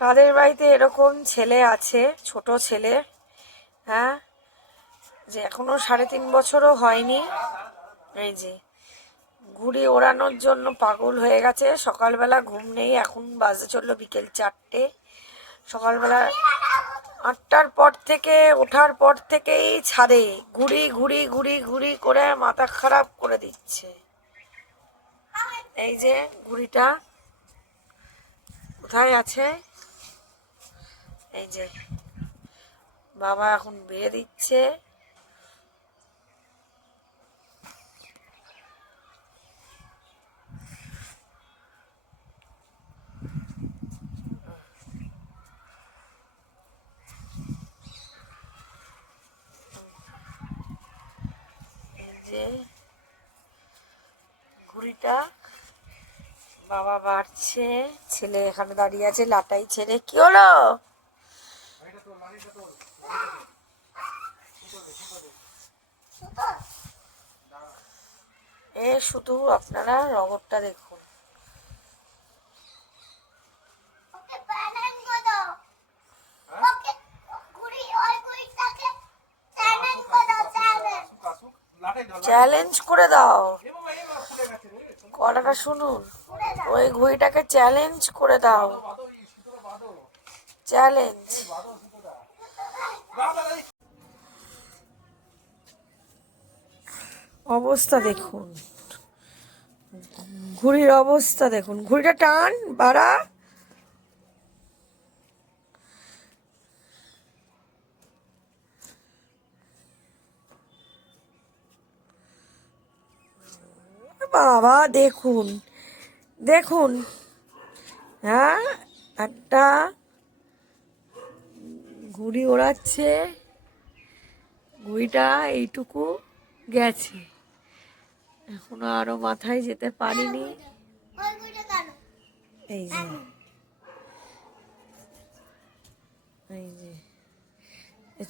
কাদের বাড়িতে এরকম ছেলে আছে, ছোট ছেলে হ্যাঁ যে এখনও সাড়ে তিন বছরও হয়নি? এই যে, ঘুড়ি ওড়ানোর জন্য পাগল হয়ে গেছে। সকালবেলা ঘুম নেই, এখন বাজে চলল বিকেল চারটে। সকালবেলা আটটার পর থেকে, ওঠার পর থেকেই ছাদে ঘুড়ি ঘুড়ি ঘুড়ি ঘুড়ি করে মাথা খারাপ করে দিচ্ছে। এই যে, ঘুড়িটা কোথায় আছে? এই যে, বাবা এখন বিয়ে দিচ্ছে। যে, ঘুড়িটা বাবা বাড়ছে। ছেলে এখানে দাঁড়িয়ে আছে, লাটাই ছেড়ে কি হলো? এ শুধু আপনারা রগরটা দেখুন। চ্যালেঞ্জ করে দাও কথাটা শুনুন। ওই ঘড়িটাকে চ্যালেঞ্জ করে দাও। চ্যালেঞ্জ অবস্থা দেখুন। ঘুড়ির অবস্থা দেখুন। ঘুড়িটা টান, বাড়া। বাবা, দেখুন। দেখুন। হ্যাঁ একটা ঘুড়ি ওড়াচ্ছে। ঘুড়িটা এইটুকু গেছে। এখনও আরও মাথায় যেতে পারিনি। এই যে। এই যে।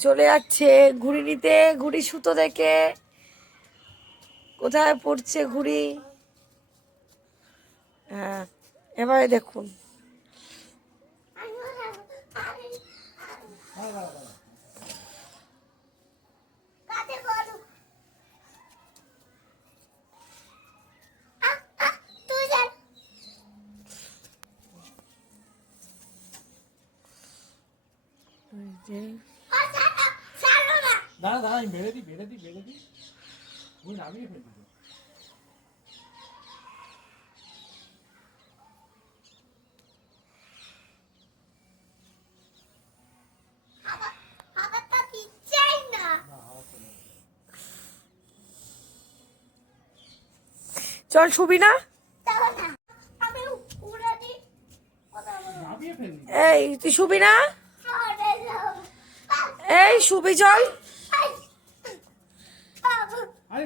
চলে যাচ্ছে ঘুড়ি নিতে, ঘুড়ি সুতো দেখে। কোথায় পড়ছে ঘুড়ি? হ্যাঁ এবারে দেখুন কাতে করু তুই জান এই যে ও ছাড়ো ছাড়ো না দাঁড়া দাঁড়া আমি বেড়ে দিই বেড়ে দিই বেড়ে দিই। তুই নামিয়ে ফেলবি তো। আমার আমার তো ইচ্ছেই না? চল শুবি না এই তুই শুবি না? এই আরে